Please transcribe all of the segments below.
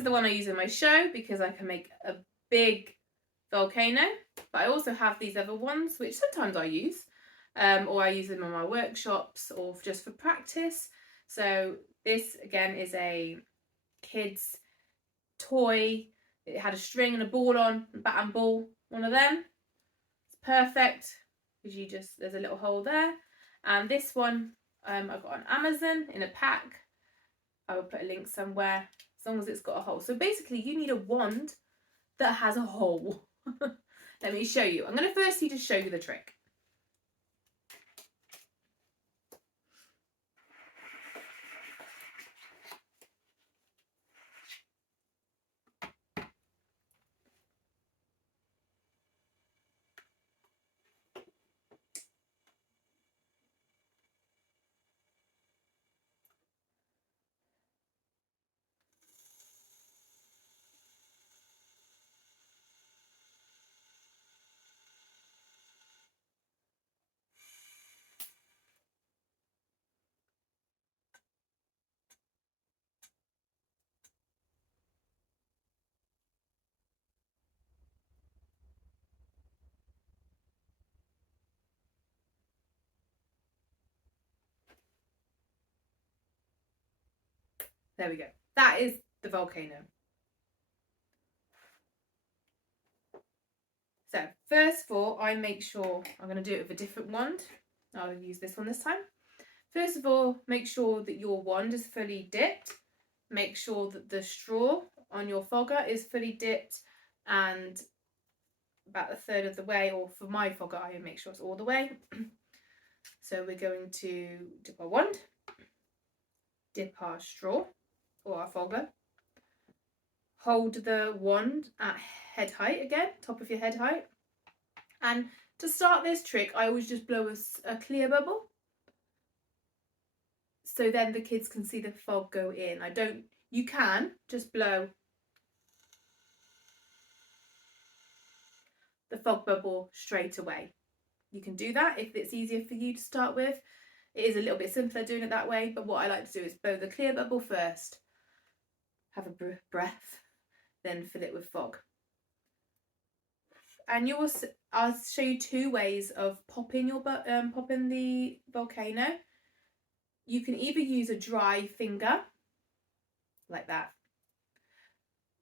is the one I use in my show because I can make a big volcano, but I also have these other ones which sometimes I use, or I use them in my workshops or just for practice. So this again is a kid's toy. It had a string and a ball on, a bat and ball, one of them. It's perfect because you just, there's a little hole there. And this one I got on Amazon in a pack. I will put a link somewhere as long as it's got a hole. So basically you need a wand that has a hole. Let me show you. I'm going to firstly just show you the trick. There we go. That is the volcano. So first of all, I make sure, I'm going to do it with a different wand. I'll use this one this time. First of all, make sure that your wand is fully dipped. Make sure that the straw on your fogger is fully dipped and about a third of the way, or for my fogger, I make sure it's all the way. So we're going to dip our wand, dip our straw or our fogger, hold the wand at head height again, top of your head height. And to start this trick, I always just blow a clear bubble. So then the kids can see the fog go in. You can just blow the fog bubble straight away. You can do that if it's easier for you to start with. It is a little bit simpler doing it that way, but what I like to do is blow the clear bubble first, have a breath, then fill it with fog. And I'll show you two ways of popping the volcano. You can either use a dry finger, like that.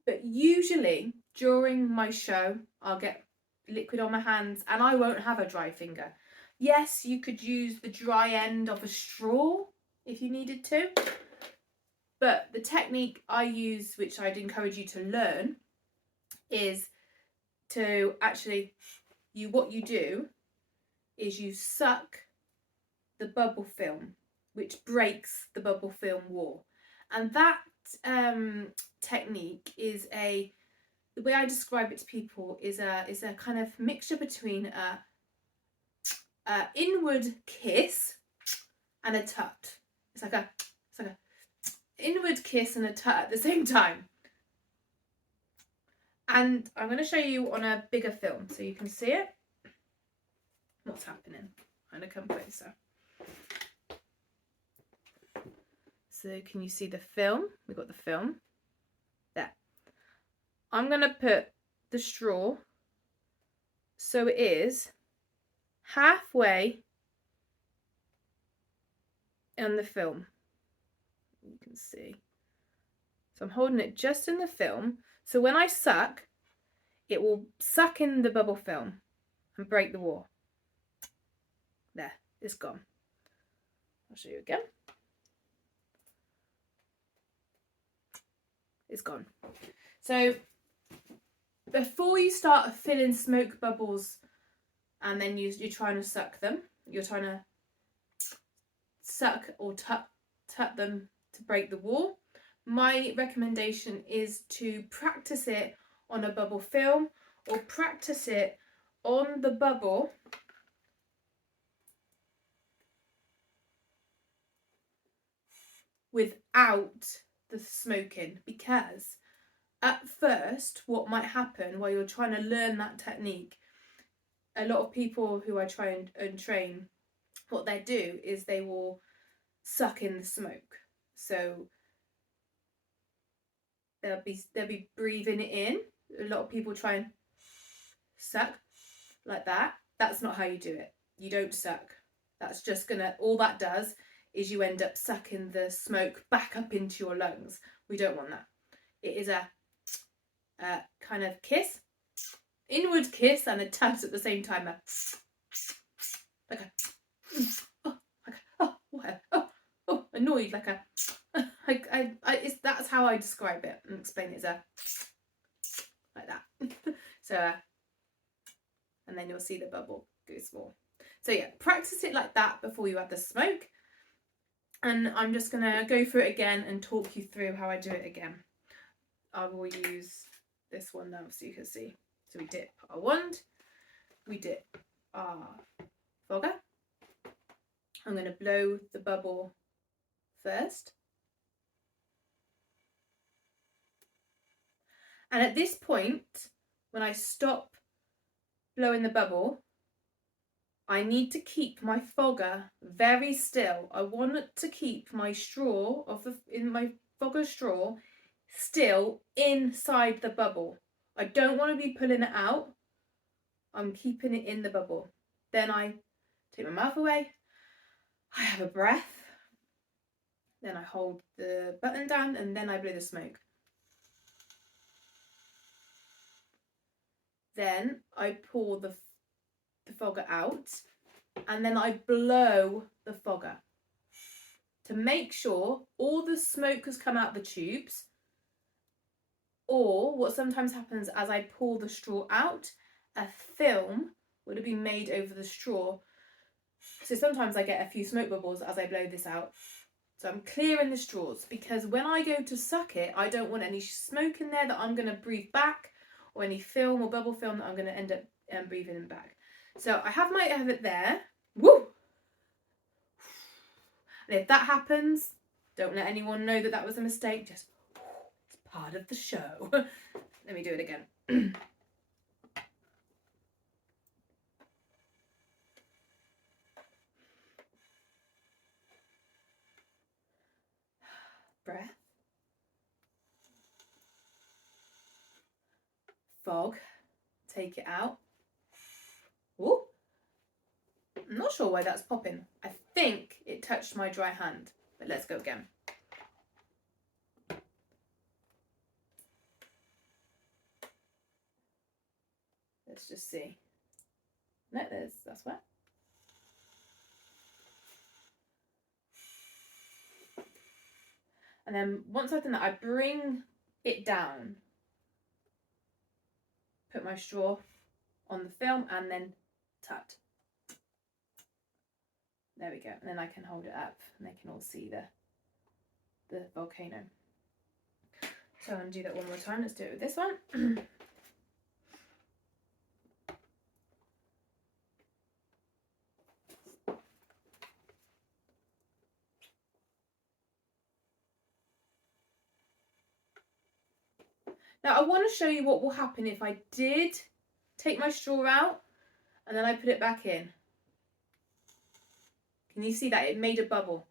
But usually during my show, I'll get liquid on my hands and I won't have a dry finger. Yes, you could use the dry end of a straw if you needed to. But the technique I use, which I'd encourage you to learn, is to actually, what you do is you suck the bubble film, which breaks the bubble film wall. And that technique is the way I describe it to people is a kind of mixture between a inward kiss and a tut. It's like a inward kiss and a tut at the same time. And I'm going to show you on a bigger film so you can see it. What's happening? I'm going to come closer. So can you see the film? We've got the film. There. I'm going to put the straw so it is halfway on the film. You can see. So I'm holding it just in the film. So when I suck, it will suck in the bubble film and break the wall. There, it's gone. I'll show you again. It's gone. So before you start filling smoke bubbles and then you're trying to suck them, you're trying to suck or tut them to break the wall, my recommendation is to practice it on a bubble film or practice it on the bubble without the smoking, because at first what might happen while you're trying to learn that technique, a lot of people who I try and train, what they do is they will suck in the smoke. So they'll be breathing it in. A lot of people try and suck like that. That's not how you do it. You don't suck. That's just gonna, all that does is you end up sucking the smoke back up into your lungs. We don't want that. It is a kind of kiss, inward kiss, and a tut at the same time. Like annoyed, like a that's how I describe it and explain it as a like that. So and then you'll see the bubble go small. So yeah, practice it like that before you add the smoke. And I'm just gonna go through it again and talk you through how I do it again. I will use this one now so you can see. So we dip our wand, we dip our fogger. I'm going to blow the bubble first. And at this point, when I stop blowing the bubble, I need to keep my fogger very still. I want to keep my straw in my fogger straw still inside the bubble. I don't want to be pulling it out. I'm keeping it in the bubble. Then I take my mouth away. I have a breath. Then I hold the button down and then I blow the smoke. Then I pour the fogger out and then I blow the fogger to make sure all the smoke has come out the tubes. Or what sometimes happens as I pour the straw out, a film would have been made over the straw. So sometimes I get a few smoke bubbles as I blow this out. So I'm clearing the straws because when I go to suck it, I don't want any smoke in there that I'm going to breathe back, or any film or bubble film that I'm going to end up breathing back. So I have it there. Woo! And if that happens, don't let anyone know that was a mistake. Just, it's part of the show. Let me do it again. Breath. Fog. Take it out. Ooh. I'm not sure why that's popping. I think it touched my dry hand, but let's go again. Let's just see. No, that's wet. And then once I've done that, I bring it down, put my straw on the film and then tut. There we go. And then I can hold it up and they can all see the volcano. So I'm going to do that one more time. Let's do it with this one. Now I want to show you what will happen if I did take my straw out and then I put it back in. Can you see that? It made a bubble.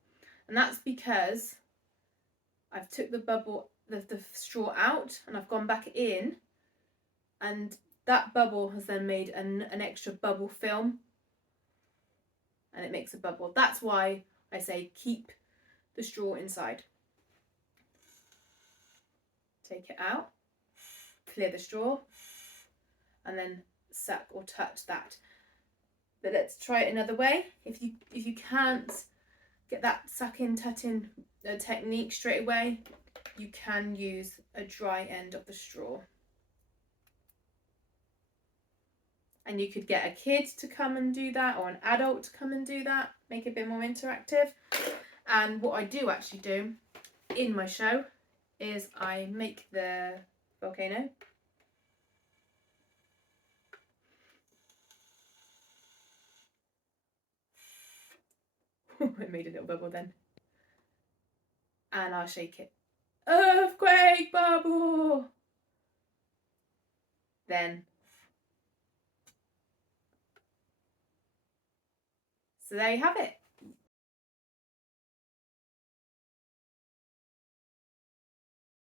And that's because I've took the bubble, the straw out and I've gone back in, and that bubble has then made an extra bubble film and it makes a bubble. That's why I say keep the straw inside. Take it out, clear the straw, and then suck or touch that. But let's try it another way. If you can't get that sucking, tutting technique straight away, you can use a dry end of the straw. And you could get a kid to come and do that, or an adult to come and do that, make it a bit more interactive. And what I do actually do in my show is I make the volcano. It made a little bubble then. And I'll shake it. Earthquake bubble! Then. So there you have it.